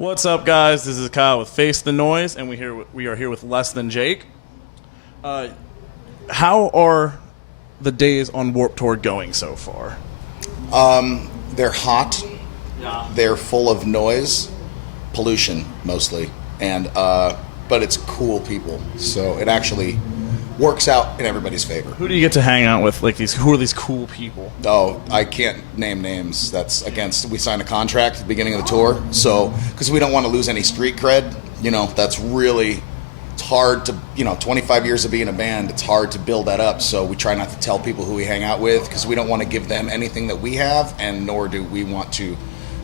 What's up, guys? This is Kyle with Face the Noise, and we are here with Less Than Jake. How are the days on Warped Tour going so far? They're hot. Yeah. They're full of noise, pollution mostly, and but it's cool people, so it actually works out in everybody's favor. Who do you get to hang out with? Who are these cool people? Oh, I can't name names. That's against. We signed a contract at the beginning of the tour, so because we don't want to lose any street cred. That's really. It's hard to, 25 years of being a band, it's hard to build that up. So we try not to tell people who we hang out with because we don't want to give them anything that we have, and nor do we want to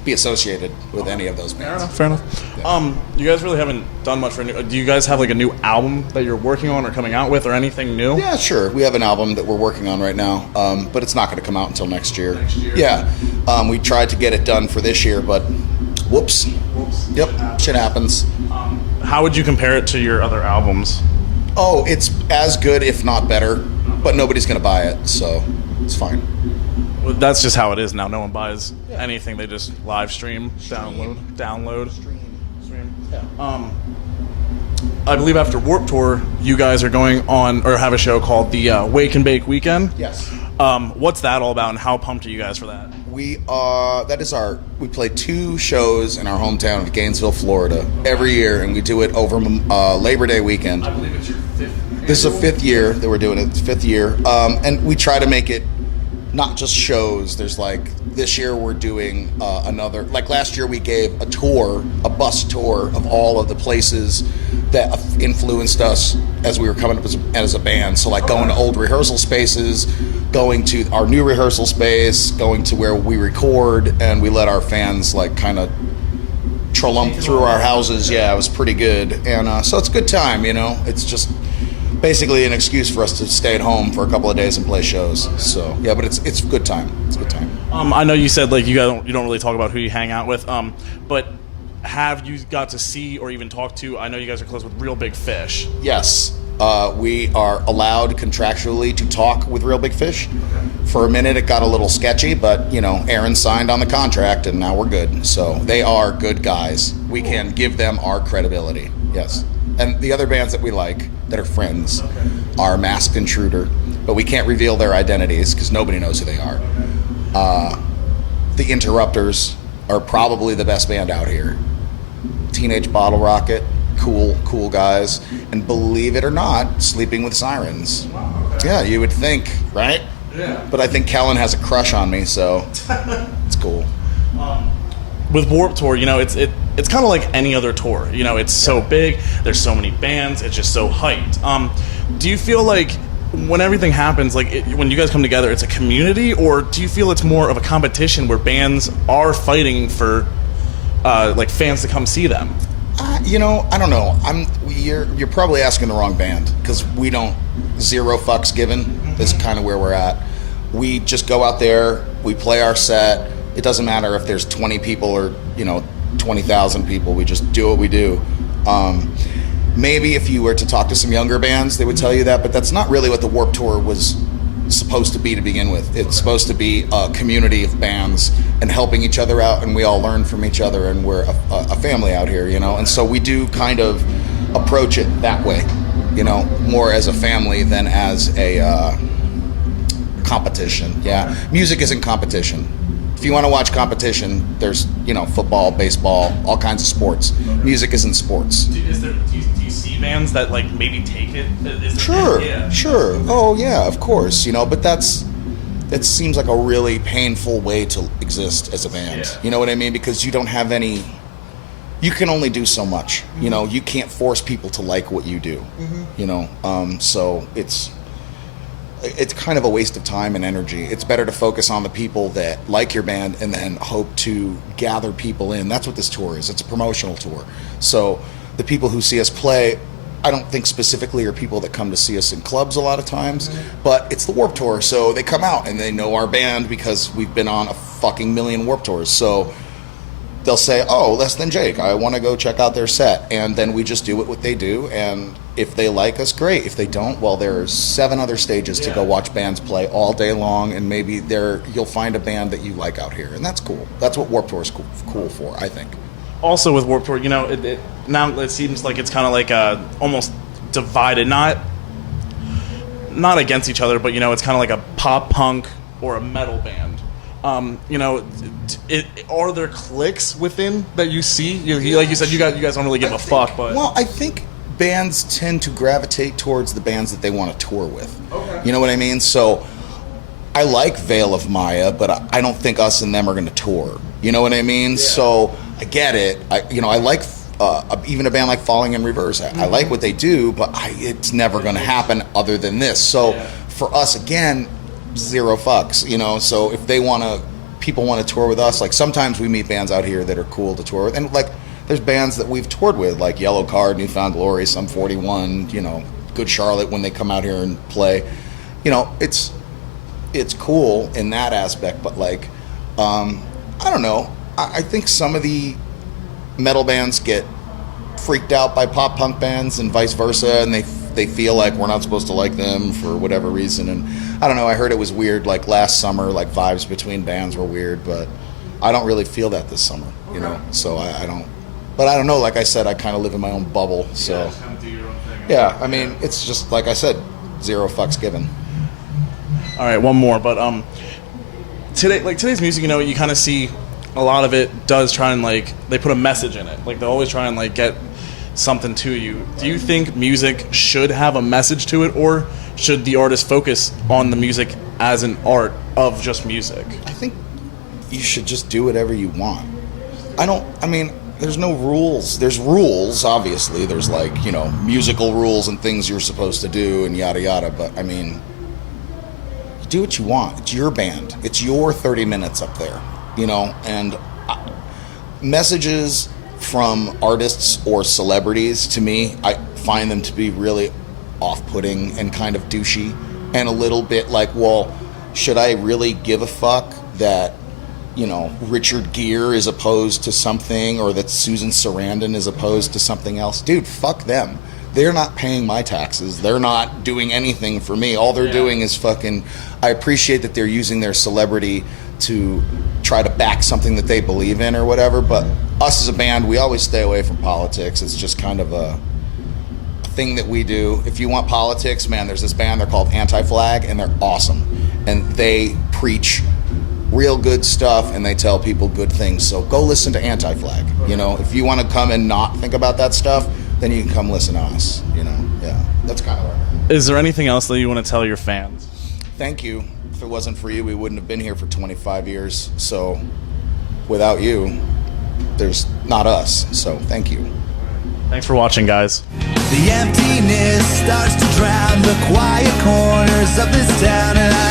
be associated with any of those bands. Fair enough. Yeah. You guys really haven't done much for do you guys have a new album that you're working on or coming out with or anything new? Yeah, sure. We have an album that we're working on right now, but it's not going to come out until next year. Yeah. We tried to get it done for this year, but whoops. Yep, shit happens. How would you compare it to your other albums? Oh, it's as good, if not better, but nobody's going to buy it, so it's fine. Well, that's just how it is now. No one buys anything. They just live stream, download. Stream. Yeah. I believe after Warped Tour, you guys are going on, or have a show called the Wake and Bake Weekend. Yes. What's that all about, and how pumped are you guys for that? We play 2 shows in our hometown of Gainesville, Florida, every year, and we do it over Labor Day weekend. I believe it's your 5th year. This is the 5th year that we're doing it. It's 5th year, and we try to make it not just shows. There's this year we're doing another. Last year we gave a bus tour of all of the places that influenced us as we were coming up as a band. So going to old rehearsal spaces, going to our new rehearsal space, going to where we record, and we let our fans kind of trolump through our houses. Yeah, it was pretty good, and so it's a good time. It's just basically an excuse for us to stay at home for a couple of days and play shows. So yeah, but it's a good time. It's a good time. I know you said you don't really talk about who you hang out with, but have you got to see or even talk to? I know you guys are close with Real Big Fish. Yes, we are allowed contractually to talk with Real Big Fish. Okay. For a minute, it got a little sketchy, but Aaron signed on the contract, and now we're good. So they are good guys. We can give them our credibility. Yes, and the other bands that we like that are friends are Masked Intruder, but we can't reveal their identities because nobody knows who they are. The Interrupters are probably the best band out here. Teenage Bottle Rocket, cool guys, and believe it or not, Sleeping with Sirens. Wow, okay. Yeah, you would think, right? Yeah. But I think Kellen has a crush on me, so it's cool. With Warped Tour, it's kind of like any other tour. It's so big, there's so many bands, it's just so hyped. Do you feel like when everything happens, when you guys come together, it's a community, or do you feel it's more of a competition where bands are fighting for fans to come see them? I don't know. You're probably asking the wrong band, because we don't. Zero fucks given is kind of where we're at. We just go out there, we play our set. It doesn't matter if there's 20 people or 20,000 people. We just do what we do. Maybe if you were to talk to some younger bands, they would tell you that, but that's not really what the Warped Tour was supposed to be to begin with. It's supposed to be a community of bands and helping each other out, and we all learn from each other, and we're a family out here, and so we do kind of approach it that way, more as a family than as a competition. Yeah, music isn't competition. If you want to watch competition, there's football, baseball, all kinds of sports. Music isn't sports. Do you see bands that maybe take it? Sure. Oh yeah, of course. But it seems like a really painful way to exist as a band. Yeah. You know what I mean? Because you don't have any. You can only do so much. You can't force people to like what you do. Mm-hmm. So it's kind of a waste of time and energy. It's better to focus on the people that like your band and then hope to gather people in. That's what this tour is. It's a promotional tour. So the people who see us play, I don't think specifically are people that come to see us in clubs a lot of times, but it's the Warped Tour, so they come out and they know our band because we've been on a fucking million Warped Tours. So they'll say, oh, Less Than Jake, I want to go check out their set. And then we just do what they do, and if they like us, great. If they don't, well, there's 7 other stages to go watch bands play all day long, and maybe you'll find a band that you like out here, and that's cool. That's what Warped Tour is cool for, I think. also with Warped Tour, you know, now it seems like it's kind of like almost divided, not against each other, but you know, it's kind of like a pop punk or a metal band. You know, are there cliques within that you see? Like you said, you guys don't really give a fuck, but well, I think bands tend to gravitate towards the bands that they want to tour with. Okay. You know what I mean? So I like Veil of Maya, but I don't think us and them are going to tour. You know what I mean? Yeah. So I get it. I like even a band like Falling in Reverse. I like what they do, but it's never going to happen other than this. So for us, again, zero fucks. You know, so if people want to tour with us, like sometimes we meet bands out here that are cool to tour with, and like there's bands that we've toured with, like Yellow Card, Newfound Glory, Sum 41, you know, Good Charlotte when they come out here and play. You know, it's cool in that aspect, but like, I don't know. I think some of the metal bands get freaked out by pop punk bands and vice versa, and they feel like we're not supposed to like them for whatever reason. And I don't know, I heard it was weird, like last summer, like vibes between bands were weird, but I don't really feel that this summer, you know, so I don't. But I don't know, like I said, I kind of live in my own bubble, so. Just kind of do your own thing. Yeah, I mean, it's just, like I said, zero fucks given. All right, one more, but today's music, you know, you kind of see a lot of it does try and, like, they put a message in it. Like, they always try and, like, get something to you. Do you think music should have a message to it, or should the artist focus on the music as an art of just music? I think you should just do whatever you want. There's no rules. There's rules, obviously. There's, like, you know, musical rules and things you're supposed to do and yada yada, but, I mean, do what you want. It's your band. It's your 30 minutes up there, you know, and messages from artists or celebrities, to me, I find them to be really off-putting and kind of douchey and a little bit like, well, should I really give a fuck that, you know, Richard Gere is opposed to something, or that Susan Sarandon is opposed to something else? Dude, fuck them. They're not paying my taxes. They're not doing anything for me. All they're doing is fucking... I appreciate that they're using their celebrity to try to back something that they believe in or whatever, but us as a band, we always stay away from politics. It's just kind of a thing that we do. If you want politics, man, there's this band, they're called Anti-Flag, and they're awesome. And they preach real good stuff, and they tell people good things. So go listen to Anti-Flag. You know, if you want to come and not think about that stuff, then you can come listen to us. You know, yeah, that's kind of where I'm at. Is there anything else that you want to tell your fans? Thank you. If it wasn't for you, we wouldn't have been here for 25 years. So without you, there's not us. So thank you. Thanks for watching, guys. The emptiness starts to drown the quiet corners of this town, and I